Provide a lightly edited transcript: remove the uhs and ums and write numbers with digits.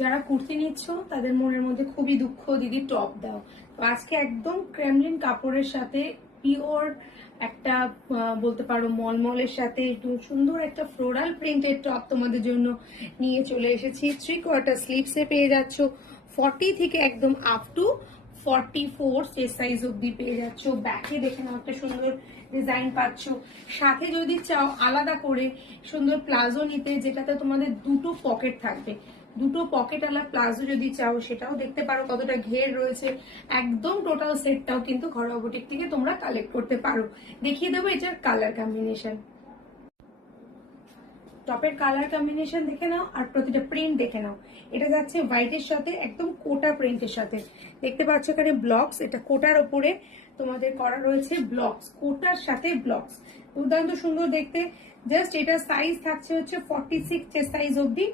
যারা কুর্তি নিচ্ছ তাদের মনের মধ্যে খুবই দুঃখ, দিদি টপ দাও। তো আজকে একদম ক্রেমলিন কাপড়ের সাথে পিওর একটা বলতে পারো মলমলের সাথে একটু সুন্দর একটা ফ্লোরাল প্রিন্টের টপ তোমাদের জন্য নিয়ে চলে এসেছি। 3/4 স্লিভসে পেয়ে যাচ্ছ 40 থেকে একদম আপ টু 44 চেস্ট সাইজ অব্দি পেয়ে যাচ্ছ। ব্যাকে দেখে নাও একটা সুন্দর ডিজাইন পাচ্ছ। সাথে যদি চাও আলাদা করে সুন্দর প্লাজো নিতে, যেটাতে তোমাদের দুটো পকেট থাকবে, দুটো পকেট আলা প্লাজো যদি চাও সেটাও দেখতে পারো কতটা ঘের রয়েছে। একদম টোটাল সেটটাও কিন্তু ঘরোয়া বুটিক থেকে তোমরা কালেক্ট করতে পারো। দেখিয়ে দেবো এটার কালার কম্বিনেশন। টপের কালার কম্বিনেশন দেখে নাও আর প্রতিটা প্রিন্ট দেখে নাও। এটা যাচ্ছে হোয়াইটের সাথে একদম কোটা প্রিন্টের সাথে। দেখতে পাচ্ছ এখানে ব্লকস, এটা কোটার ওপরে তোমাদের করা রয়েছে ব্লকস, কোটার সাথে ব্লকস, দুর্দান্ত সুন্দর দেখতে। জাস্ট এটা সাইজ থাকছে হচ্ছে 46 চেস্ট সাইজ অব্দি।